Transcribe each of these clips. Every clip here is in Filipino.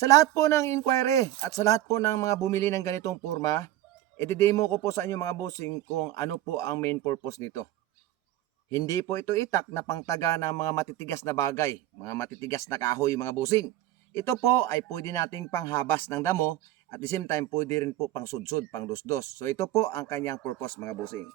Sa lahat po ng inquiry at sa lahat po ng mga bumili ng ganitong porma, i-demo ko po sa inyo mga bossing kung ano po ang main purpose nito. Hindi po ito itak na pangtaga ng mga matitigas na bagay, mga matitigas na kahoy mga bossing. Ito po ay pwede nating panghabas ng damo at the same time pwede rin po pang sudsud, pang dusdos. So ito po ang kanyang purpose mga bossing.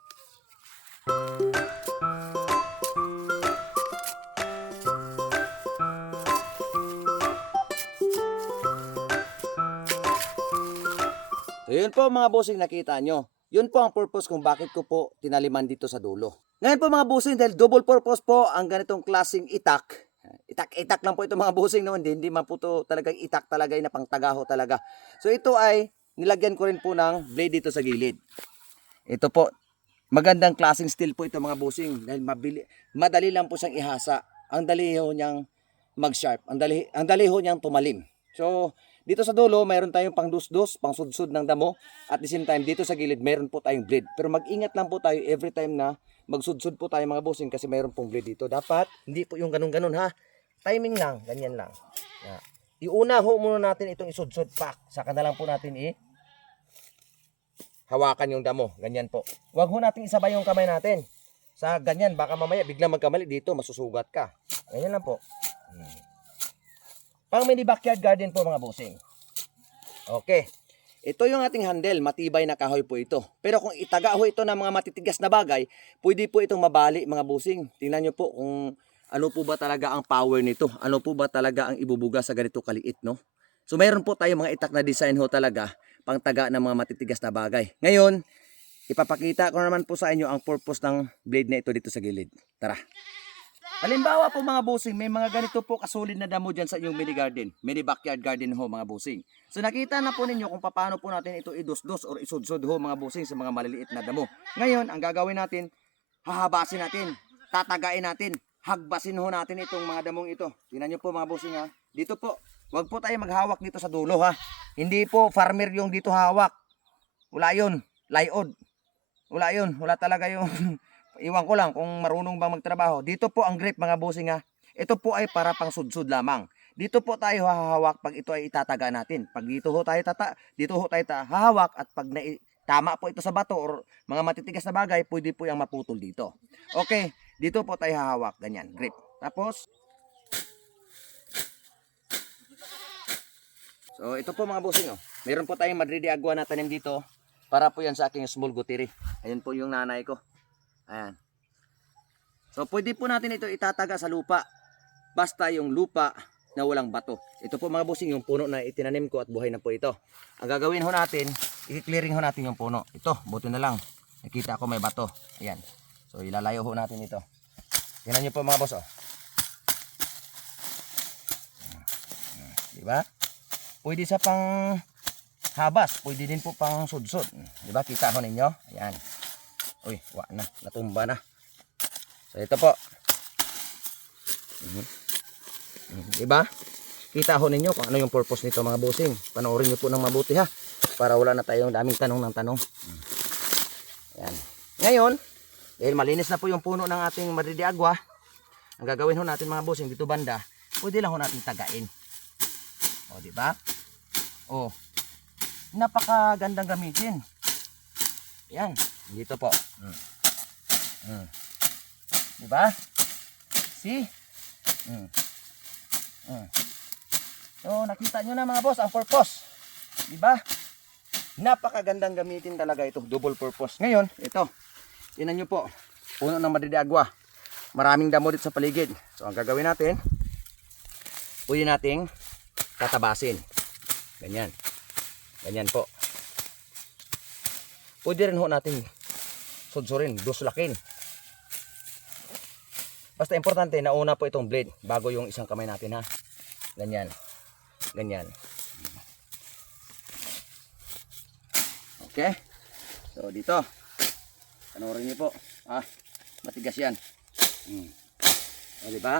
So yun po mga bossing, nakita nyo. Yun po ang purpose kung bakit ko po tinaliman dito sa dulo. Ngayon po mga bossing, dahil double purpose po ang ganitong klaseng itak. Itak lang po ito mga bossing, no? Hindi man po ito talagang itak talaga na pangtagaho talaga. So ito ay nilagyan ko rin po ng blade dito sa gilid. Ito po, magandang klaseng steel po ito mga bossing. Dahil madali lang po siyang ihasa. Ang dali ho niyang mag-sharp. Ang dali ho niyang tumalim. So dito sa dulo, mayroon tayong pang-dusdos, pang-sudsud ng damo. At the same time, dito sa gilid, mayroon po tayong blade. Pero mag-ingat lang po tayo every time na magsudsud po tayo mga bossing kasi mayroon pong blade dito. Dapat, hindi po yung ganun-ganun ha. Timing lang, ganyan lang. Iuna ho muna natin itong isudsud pak. Saka na lang po natin hawakan yung damo. Ganyan po. Huwag ho natin isabay yung kamay natin. Sa ganyan, baka mamaya biglang magkamali dito, masusugat ka. Ganyan lang po. Pang mini backyard garden po mga bossing. Okay. Ito yung ating handle. Matibay na kahoy po ito. Pero kung itaga ho ito ng mga matitigas na bagay, pwede po itong mabali mga bossing. Tingnan nyo po kung ano po ba talaga ang power nito. Ano po ba talaga ang ibubuga sa ganito kaliit, no? So mayroon po tayo mga itak na design ho talaga pang taga ng mga matitigas na bagay. Ngayon, ipapakita ko naman po sa inyo ang purpose ng blade na ito dito sa gilid. Tara. Halimbawa po mga bossing, may mga ganito po kasulid na damo dyan sa inyong mini garden. Mini backyard garden ho mga bossing. So nakita na po ninyo kung paano po natin ito idusdos or isudsod ho mga bossing sa mga maliliit na damo. Ngayon, ang gagawin natin, hahabasin natin, tatagain natin, hagbasin ho natin itong mga damong ito. Tingnan nyo po mga bossing ha. Dito po, wag po tayo maghawak dito sa dulo ha. Hindi po farmer yung dito hawak. Wala yun, layod. Wala yun, wala talaga yung... Iwan ko lang kung marunong bang magtrabaho. Dito po ang grip mga bossing ha. Ito po ay para pang sudsud lamang. Dito po tayo hahawak pag ito ay itataga natin. Pag dito ho tayo hahawak at pag tama po ito sa bato or mga matitigas na bagay, pwede po yung maputol dito. Okay, dito po tayo hahawak. Ganyan, grip. Tapos, so ito po mga bossing oh. Meron po tayong Madrid de Agua na tanim dito. Para po yan sa aking small gutiri. Ayun po yung nanay ko. Ayan. So pwede po natin ito itataga sa lupa. Basta yung lupa na walang bato. Ito po mga bossing yung puno na itinanim ko at buhay na po ito. Ang gagawin ho natin, i-clearing ho natin yung puno. Ito, buto na lang. Nakita ko may bato. Ayan. So ilalayo ho natin ito. Tingnan nyo po mga boss oh. Diba? Pwede sa pang habas. Pwede din po pang sudsud. Diba? Kita ho ninyo? Ayan. Uy, natumba na. So ito po. Diba? Kita ho ninyo kung ano yung purpose nito mga bossing. Panoorin nyo po ng mabuti ha. Para wala na tayong daming tanong ng tanong. Ayan. Ngayon, dahil malinis na po yung puno ng ating Madrid de Agua, ang gagawin ho natin mga bossing dito banda, pwede lang ho natin tagain. O, diba? O, napakagandang gamitin. Ayan. Dito po. Diba? See? So, nakita nyo na mga boss ang purpose. Diba? Napakagandang gamitin talaga ito. Double purpose. Ngayon, ito. Tingnan nyo po. Puno ng Madrid de Agua. Maraming damo dito sa paligid. So, ang gagawin natin, pwede nating tatabasin. Ganyan. Ganyan po. Pwede rin ho natin sudsurin, duslakin. Basta importante, nauna po itong blade bago yung isang kamay natin ha. Ganyan. Ganyan. Okay. So dito. Panoorin niyo po. Matigas yan. O diba?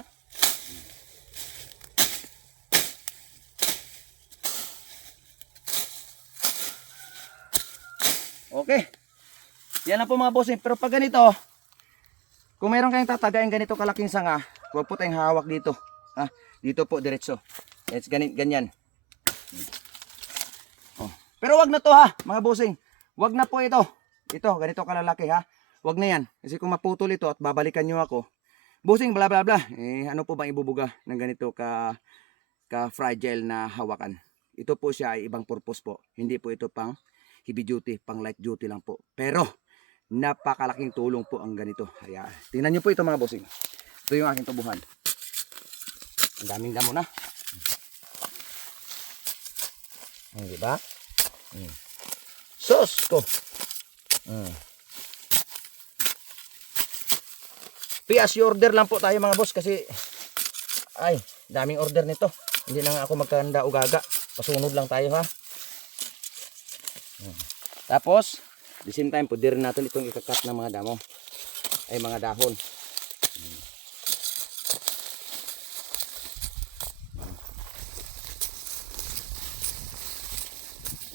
Okay. Yan lang po mga bossing. Pero pag ganito, kung meron kayong tatagain ganito kalaking sanga, huwag po tayong hawak dito. Dito po diretso. It's ganyan. Pero wag na to ha, mga bossing. Wag na po ito. Ito, ganito kalalaki ha. Wag na yan. Kasi kung maputol ito at babalikan nyo ako, bossing, bla bla bla. Ano po bang ibubuga ng ganito ka fragile na hawakan? Ito po siya ay ibang purpose po. Hindi po ito pang heavy duty, pang light duty lang po. Pero, napakalaking tulong po ang ganito. Ayan. Tingnan nyo po ito mga bossing. Ito yung aking tubuhan. Ang daming damo na. Diba? Sus ko. PS order lang po tayo mga boss kasi ay, daming order nito. Hindi na nga ako magkanda o gaga. Pasunod lang tayo ha. Tapos, the same time, pwede rin natin itong ikakat ng mga damo. Ay, mga dahon.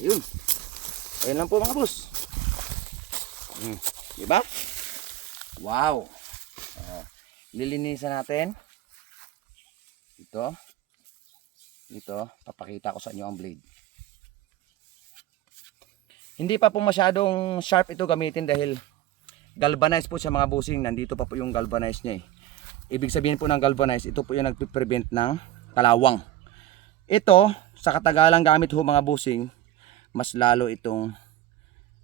Yun. Ayun lang po mga boss. Diba? Wow. Lilinisan natin. Ito. Dito, papakita ko sa inyo ang blade. Hindi pa po masyadong sharp ito gamitin dahil galvanized po siya mga bossing. Nandito pa po yung galvanized niya eh. Ibig sabihin po ng galvanized, ito po yung nagpe-prevent ng kalawang. Ito, sa katagalang gamit ho mga bossing, mas lalo itong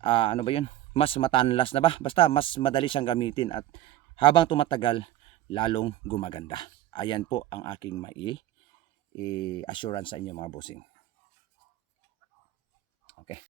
ano ba yun? Mas matanlas na ba? Basta mas madali siyang gamitin at habang tumatagal, lalong gumaganda. Ayan po ang aking mai-assurance sa inyo mga bossing.